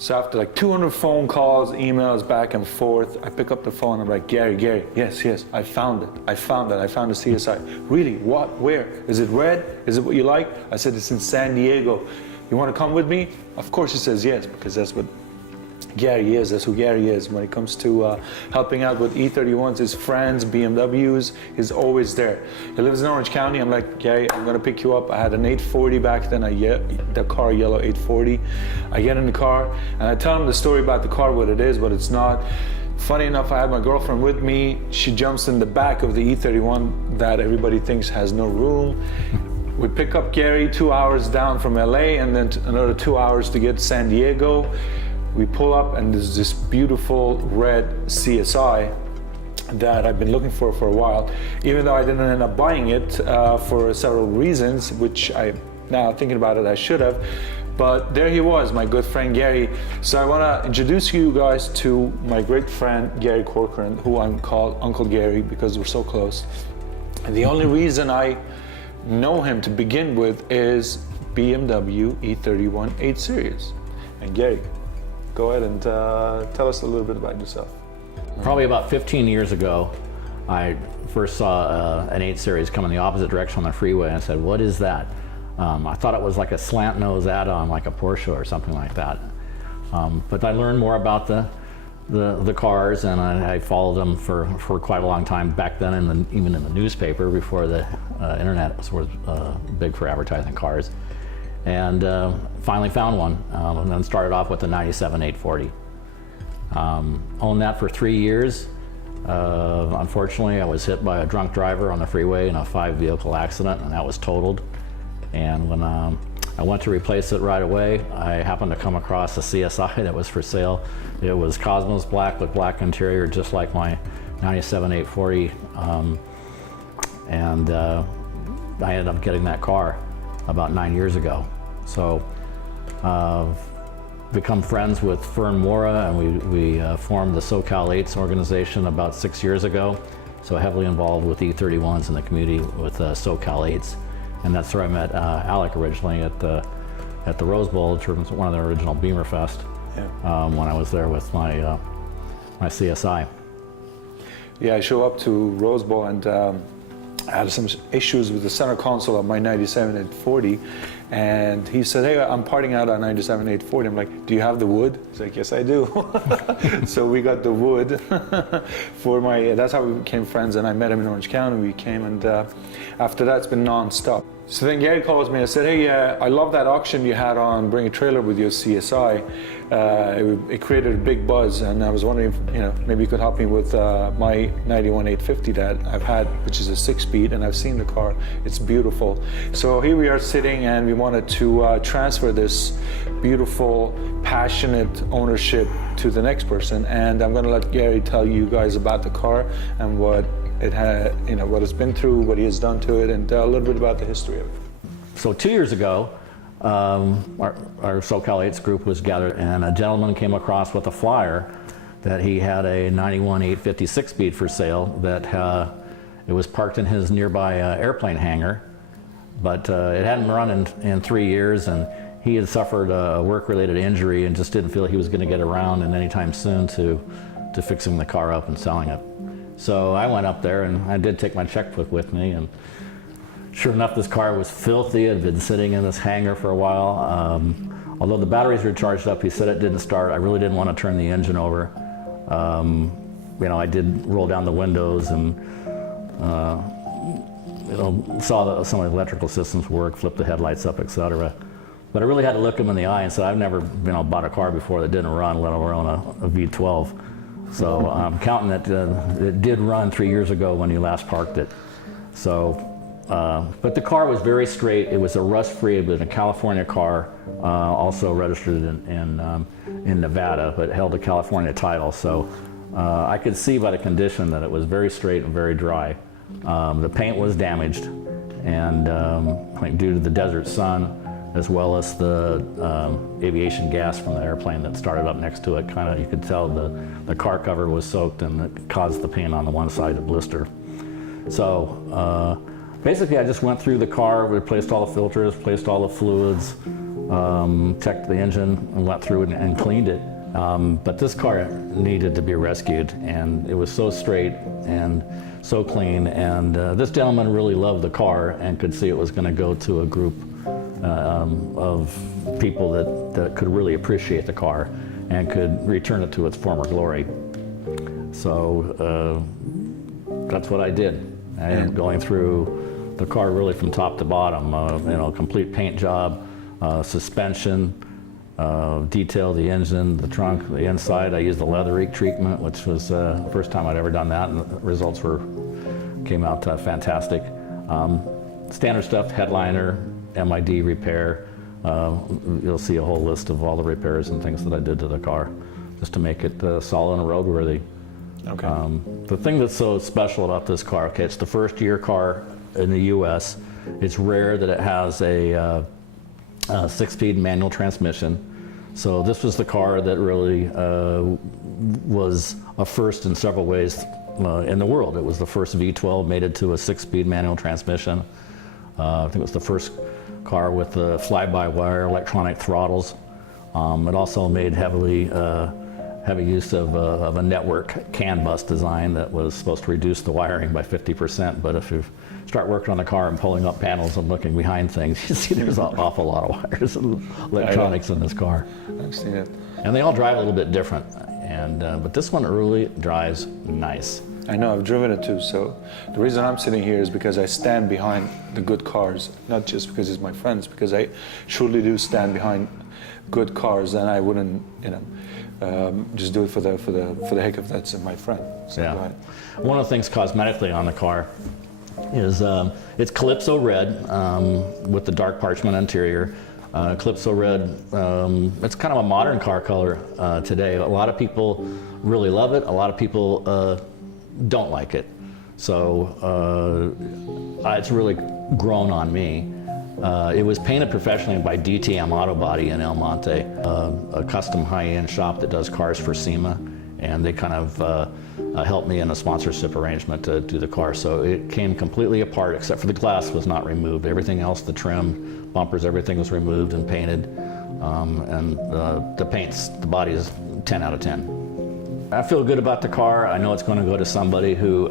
So after like 200 phone calls, emails back and forth, I pick up the phone. I'm like, Gary, yes, I found it. I found the CSI. Really? What? Where? Is it red? Is it what you like? I said, it's in San Diego. You want to come with me? Of course he says yes, because that's what Gary is. That's who Gary is. When it comes to helping out with E31s, his friends, BMWs, he's always there. He lives in Orange County. I'm like, Gary, I'm gonna pick you up. I had an 840 back then, the car yellow 840. I get in the car and I tell him the story about the car, what it is, what it's not. Funny enough, I had my girlfriend with me. She jumps in the back of the E31 that everybody thinks has no room. We pick up Gary 2 hours down from LA and then another 2 hours to get to San Diego. We pull up and there's this beautiful red CSI that I've been looking for a while, even though I didn't end up buying it for several reasons, which now thinking about it, I should have. But there he was, my good friend Gary. So I want to introduce you guys to my great friend Gary Corcoran, who I'm called Uncle Gary because we're so close. And the only reason I know him to begin with is BMW E31 8 Series. And Gary, go ahead and tell us a little bit about yourself. Probably about 15 years ago, I first saw an 8 Series come in the opposite direction on the freeway and I said, what is that? I thought it was like a slant nose add-on, like a Porsche or something like that. But I learned more about the cars, and I followed them for quite a long time back then, even in the newspaper before the internet was big for advertising cars. And finally found one, and then started off with the 97 840. Owned that for 3 years. Unfortunately, I was hit by a drunk driver on the freeway in a 5-vehicle accident, and that was totaled. And when I went to replace it right away, I happened to come across a CSI that was for sale. It was Cosmos black with black interior, just like my 97 840. And I ended up getting that car about 9 years ago. So become friends with Fern Mora, and we formed the SOCALEIGHTS organization about 6 years ago. So heavily involved with E31s in the community with SOCALEIGHTS. And that's where I met Alec originally at the Rose Bowl, which was one of the original Beamer Fest, when I was there with my CSI. Yeah, I show up to Rose Bowl and I had some issues with the center console of my 97 840, and he said, hey, I'm parting out on 97 840. I'm like, do you have the wood? He's like, yes, I do. So we got the wood for that's how we became friends, and I met him in Orange County. We came, and after that, it's been non-stop. So then Gary calls me and said, hey, I love that auction you had on Bring a Trailer with your CSI. It created a big buzz, and I was wondering if maybe you could help me with my 91 850 that I've had, which is a 6-speed, and I've seen the car. It's beautiful. So here we are sitting, and we wanted to transfer this beautiful, passionate ownership to the next person. And I'm going to let Gary tell you guys about the car and what it had, what it's been through, what he has done to it, and a little bit about the history of it. So 2 years ago, our SOCALEIGHTS group was gathered, and a gentleman came across with a flyer that he had a 91 850 6-speed for sale, that it was parked in his nearby airplane hangar, but it hadn't run in 3 years, and he had suffered a work-related injury and just didn't feel he was going to get around in any time soon to fixing the car up and selling it. So I went up there, and I did take my checkbook with me, and sure enough, this car was filthy. It had been sitting in this hangar for a while. Although the batteries were charged up, he said it didn't start. I really didn't want to turn the engine over. I did roll down the windows and saw that some of the electrical systems work, flipped the headlights up, etc. But I really had to look him in the eye and said, I've never bought a car before that didn't run, let alone a V12. So I'm counting that it did run 3 years ago when you last parked it. So, but the car was very straight. It was a rust-free, it was a California car, also registered in Nevada, but held a California title. So I could see by the condition that it was very straight and very dry. The paint was damaged, and due to the desert sun, as well as the aviation gas from the airplane that started up next to it, you could tell the car cover was soaked, and it caused the paint on the one side to blister. So basically I just went through the car, replaced all the filters, replaced all the fluids, checked the engine and went through and cleaned it. But this car needed to be rescued, and it was so straight and so clean. And this gentleman really loved the car and could see it was going to go to a group of people that could really appreciate the car and could return it to its former glory. So that's what I did. I ended up going through the car really from top to bottom, complete paint job, suspension, detailed the engine, the trunk, the inside. I used the leather ink treatment, which was the first time I'd ever done that, and the results came out fantastic. Standard stuff, headliner, MID repair. You'll see a whole list of all the repairs and things that I did to the car just to make it solid and roadworthy. Okay. The thing that's so special about this car, okay, it's the first year car in the US. It's rare that it has a 6-speed manual transmission. So this was the car that really was a first in several ways in the world. It was the first V12 mated to a 6-speed manual transmission. I think it was the first car with the fly-by-wire electronic throttles. It also made heavy use of a network CAN bus design that was supposed to reduce the wiring by 50%. But if you start working on the car and pulling up panels and looking behind things, you see there's an awful lot of wires and electronics in this car. I've seen it. And they all drive a little bit different. But this one really drives nice. I know, I've driven it too. So the reason I'm sitting here is because I stand behind the good cars, not just because it's my friends, because I truly do stand behind good cars, and I wouldn't, just do it for the heck of that's my friend. So Yeah. go ahead. One of the things cosmetically on the car is it's Calypso red with the dark parchment interior. Calypso red, it's kind of a modern car color today. A lot of people really love it. A lot of people don't like it. So it's really grown on me. It was painted professionally by DTM Auto Body in El Monte, a custom high-end shop that does cars for SEMA, and they kind of helped me in a sponsorship arrangement to do the car. So it came completely apart, except for the glass was not removed. Everything else, the trim, bumpers, everything was removed and painted. The body is 10 out of 10. I feel good about the car. I know it's going to go to somebody who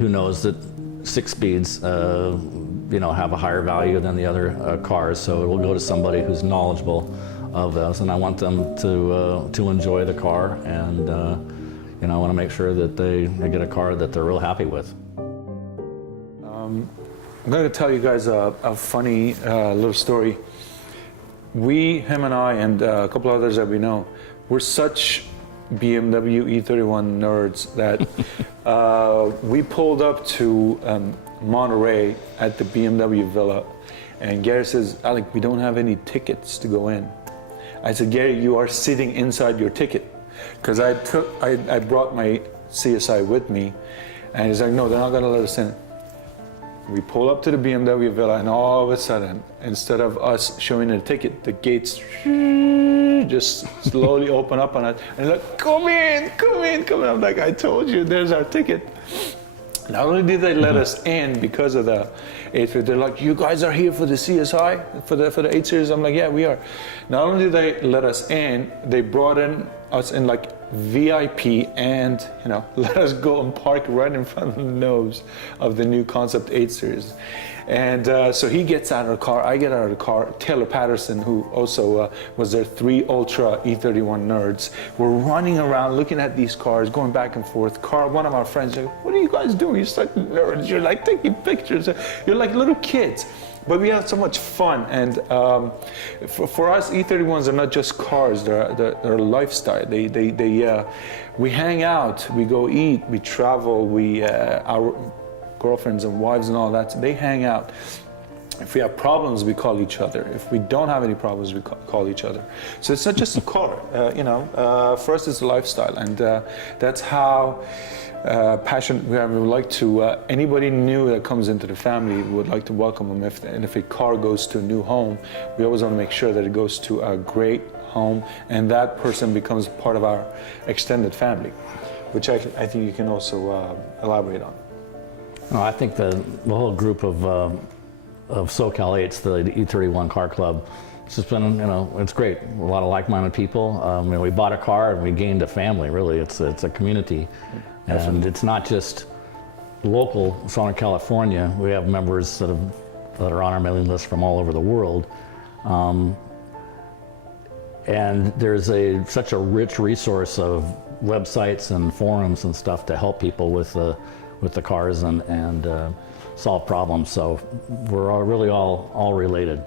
knows that 6 speeds have a higher value than the other cars, so it will go to somebody who's knowledgeable of those, and I want them to enjoy the car, and I want to make sure that they get a car that they're real happy with. I'm going to tell you guys a funny little story. Him and I, and a couple others that we know, we're such BMW E31 nerds that we pulled up to Monterey at the BMW villa, and Gary says, "Alec, we don't have any tickets to go in." I said, "Gary, you are sitting inside your ticket," because I brought my CSI with me, and he's like, "No, they're not going to let us in." We pull up to the BMW villa, and all of a sudden, instead of us showing a ticket, the gates just slowly open up on us, and like, "Come in, come in, come in." I'm like, "I told you, there's our ticket." Not only did they let us in because of the 850, they're like, "You guys are here for the CSI, for the 8 Series?" I'm like, "Yeah, we are." Not only did they let us in, they brought us in like VIP, and let us go and park right in front of the nose of the new Concept 8 Series. And so he gets out of the car, I get out of the car. Taylor Patterson, who also was their 3 Ultra E31 nerds, we're running around looking at these cars, going back and forth. One of our friends like, "What are you guys doing? You're such nerds. You're like taking pictures. You're like little kids." But we had so much fun, and for us, E31s are not just cars; they're a lifestyle. We hang out, we go eat, we travel, our girlfriends and wives and all that, so they hang out. If we have problems, we call each other. If we don't have any problems, we call each other. So it's not just a car, for us it's a lifestyle, and that's how passionate we are. We would like to, anybody new that comes into the family, we would like to welcome them. If a car goes to a new home, we always want to make sure that it goes to a great home, and that person becomes part of our extended family, which I think you can also elaborate on. Well, I think the whole group of SOCALEIGHTS, the E31 Car Club, it's just been, you know, it's great. A lot of like-minded people. You know, we bought a car and we gained a family. Really, it's a community, and it's not just local Southern California. We have members that are on our mailing list from all over the world. And there's such a rich resource of websites and forums and stuff to help people with the cars and solve problems. So we're really all related.